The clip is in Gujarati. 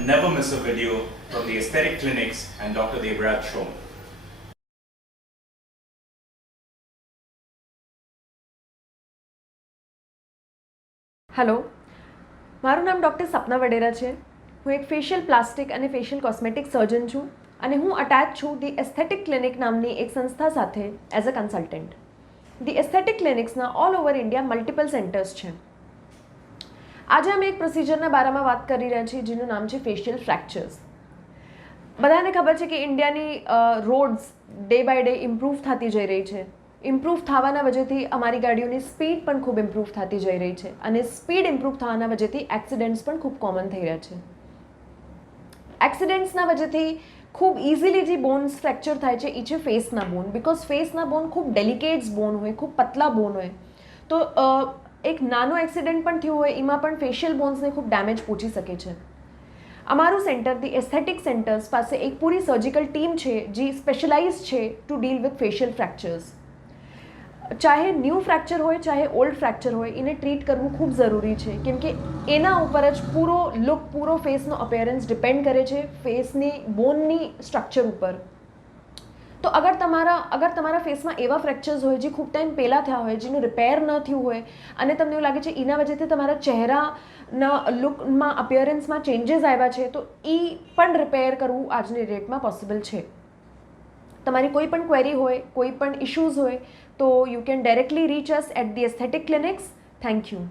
and never miss a video from the Aesthetic Clinics and Dr. Devraj show. Hello, મારું નામ ડૉક્ટર સપના વડેરા છે. હું એક ફેશિયલ પ્લાસ્ટિક અને ફેશિયલ કોસ્મેટિક સર્જન છું અને હું અટેચ છું ધી એસ્થેટિક ક્લિનિક નામની એક સંસ્થા સાથે as a consultant. The aesthetic ક્લિનિક્સના all over India multiple centres છે. આજે અમે એક પ્રોસિજરના બારામાં વાત કરી રહ્યા છીએ જેનું નામ છે ફેશિયલ ફ્રેક્ચર્સ. બધાને ખબર છે કે ઇન્ડિયાની roads day by day improve થતી જઈ રહી છે. ઇમ્પ્રૂવ થવાના વજહથી અમારી ગાડીઓની સ્પીડ પણ ખૂબ ઇમ્પ્રૂવ થતી જઈ રહી છે અને સ્પીડ ઇમ્પ્રૂવ થવાના વજહથી એક્સિડન્ટ્સ પણ ખૂબ કોમન થઈ રહ્યા છે. એક્સિડન્ટ્સના વજહથી ખૂબ ઇઝીલી જે બોન્સ ફ્રેક્ચર થાય છે એ છે ફેસના બોન. બિકોઝ ફેસના બોન ખૂબ ડેલિકેટ્સ બોન હોય, ખૂબ પતલા બોન હોય. તો એક નાનો એક્સિડન્ટ પણ થયું હોય એમાં પણ ફેશિયલ બોન્સને ખૂબ ડેમેજ પહોંચી શકે છે. અમારું સેન્ટર ધી એસ્થેટિક સેન્ટર્સ પાસે એક પૂરી સર્જિકલ ટીમ છે જે સ્પેશિયલાઇઝ છે ટુ ડીલ વિથ ફેશિયલ ફ્રેક્ચર્સ. ચાહે ન્યૂ ફ્રેક્ચર હોય ચાહે ઓલ્ડ ફ્રેક્ચર હોય, એને ટ્રીટ કરવું ખૂબ જરૂરી છે કેમ કે એના ઉપર જ પૂરો લુક, પૂરો ફેસનો અપેરન્સ ડિપેન્ડ કરે છે ફેસની બોનની સ્ટ્રક્ચર ઉપર. તો અગર તમારા ફેસમાં એવા ફ્રેક્ચર્સ હોય જે ખૂબ ટાઈમ પહેલાં થયા હોય, જેનું રિપેર ન થયું હોય અને તમને એવું લાગે છે એના વજહથી તમારા ચહેરાના લુકમાં, અપિયરન્સમાં ચેન્જીસ આવ્યા છે, તો એ પણ રિપેર કરવું આજની ડેટમાં પોસિબલ છે. તમારી કોઈ પણ ક્વેરી હોય, કોઈ પણ ઇશ્યુઝ હોય તો you can directly reach us at the aesthetic clinics. Thank you.